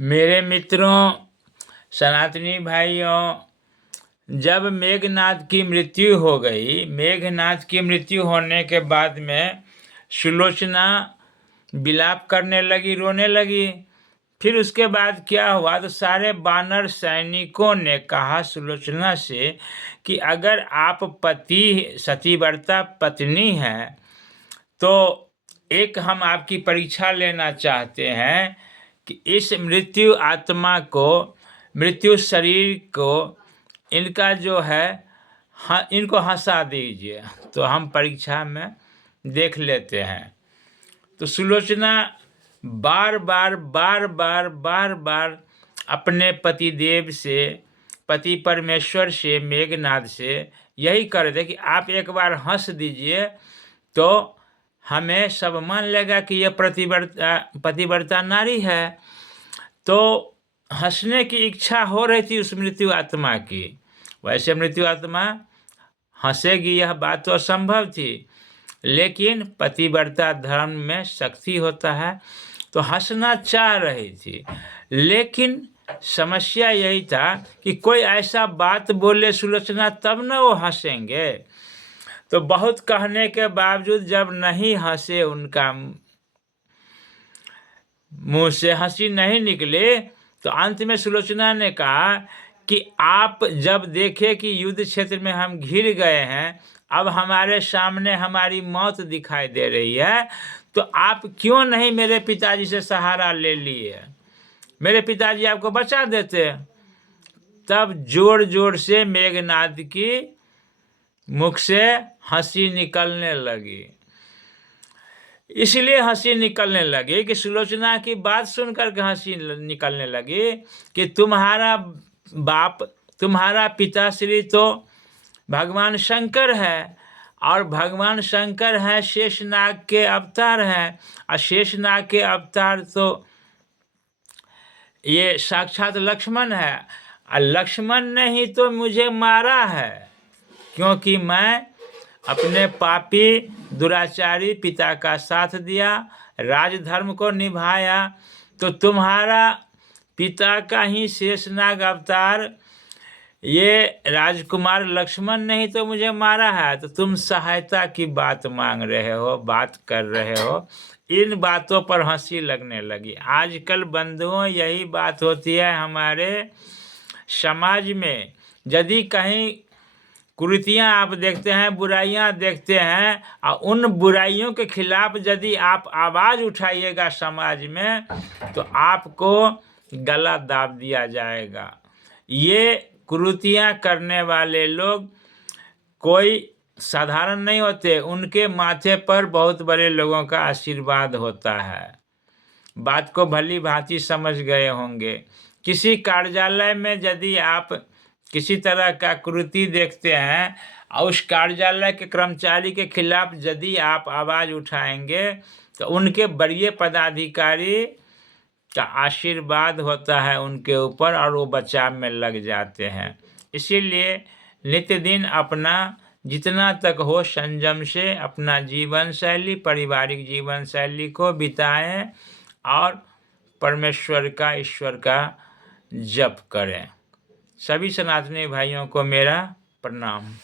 मेरे मित्रों, सनातनी भाइयों, जब मेघनाद की मृत्यु हो गई, मेघनाद की मृत्यु होने के बाद में सुलोचना विलाप करने लगी, रोने लगी। फिर उसके बाद क्या हुआ, तो सारे वानर सैनिकों ने कहा सुलोचना से कि अगर आप पति सतीव्रता पत्नी हैं तो एक हम आपकी परीक्षा लेना चाहते हैं कि इस मृत्यु आत्मा को, मृत्यु शरीर को, इनका जो है इनको हंसा दीजिए तो हम परीक्षा में देख लेते हैं। तो सुलोचना बार बार अपने पतिदेव से, पति परमेश्वर से, मेघनाद से यही कर रहे थे कि आप एक बार हंस दीजिए तो हमें सब मान लेगा कि यह पतिव्रता नारी है। तो हंसने की इच्छा हो रही थी उस मृत्यु आत्मा की। वैसे मृत्यु आत्मा हंसेगी यह बात तो असंभव थी, लेकिन पतिव्रता धर्म में शक्ति होता है तो हंसना चाह रही थी। लेकिन समस्या यही था कि कोई ऐसा बात बोले सुलोचना तब न वो हंसेंगे। तो बहुत कहने के बावजूद जब नहीं हंसे, उनका मुंह से हंसी नहीं निकले, तो अंत में सुलोचना ने कहा कि आप जब देखे कि युद्ध क्षेत्र में हम घिर गए हैं, अब हमारे सामने हमारी मौत दिखाई दे रही है, तो आप क्यों नहीं मेरे पिताजी से सहारा ले लिए, मेरे पिताजी आपको बचा देते। तब जोर जोर से मेघनाद की मुख से हंसी निकलने लगी। इसलिए हंसी निकलने लगी कि सुलोचना की बात सुनकर के हंसी निकलने लगी कि तुम्हारा बाप, तुम्हारा पिताश्री तो भगवान शंकर है, और भगवान शंकर है शेषनाग के अवतार हैं, और शेषनाग के अवतार तो ये साक्षात लक्ष्मण है, और लक्ष्मण ने ही तो मुझे मारा है, क्योंकि मैं अपने पापी दुराचारी पिता का साथ दिया, राजधर्म को निभाया। तो तुम्हारा पिता का ही शेषनाग अवतार ये राजकुमार लक्ष्मण ने ही तो मुझे मारा है, तो तुम सहायता की बात मांग रहे हो, बात कर रहे हो। इन बातों पर हंसी लगने लगी। आजकल बंधुओं यही बात होती है हमारे समाज में। यदि कहीं कुरीतियाँ आप देखते हैं, बुराइयाँ देखते हैं, और उन बुराइयों के खिलाफ यदि आप आवाज़ उठाइएगा समाज में, तो आपको गला दाब दिया जाएगा। ये कुरीतियाँ करने वाले लोग कोई साधारण नहीं होते, उनके माथे पर बहुत बड़े लोगों का आशीर्वाद होता है। बात को भली भांति समझ गए होंगे। किसी कार्यालय में यदि आप किसी तरह का कुरीति देखते हैं और उस कार्यालय के कर्मचारी के खिलाफ यदि आप आवाज़ उठाएंगे, तो उनके वरीय पदाधिकारी का आशीर्वाद होता है उनके ऊपर, और वो बचाव में लग जाते हैं। इसीलिए नित्य दिन अपना जितना तक हो संयम से अपना जीवन शैली, पारिवारिक जीवन शैली को बिताएं और परमेश्वर का, ईश्वर का जप करें। सभी सनातनी भाइयों को मेरा प्रणाम।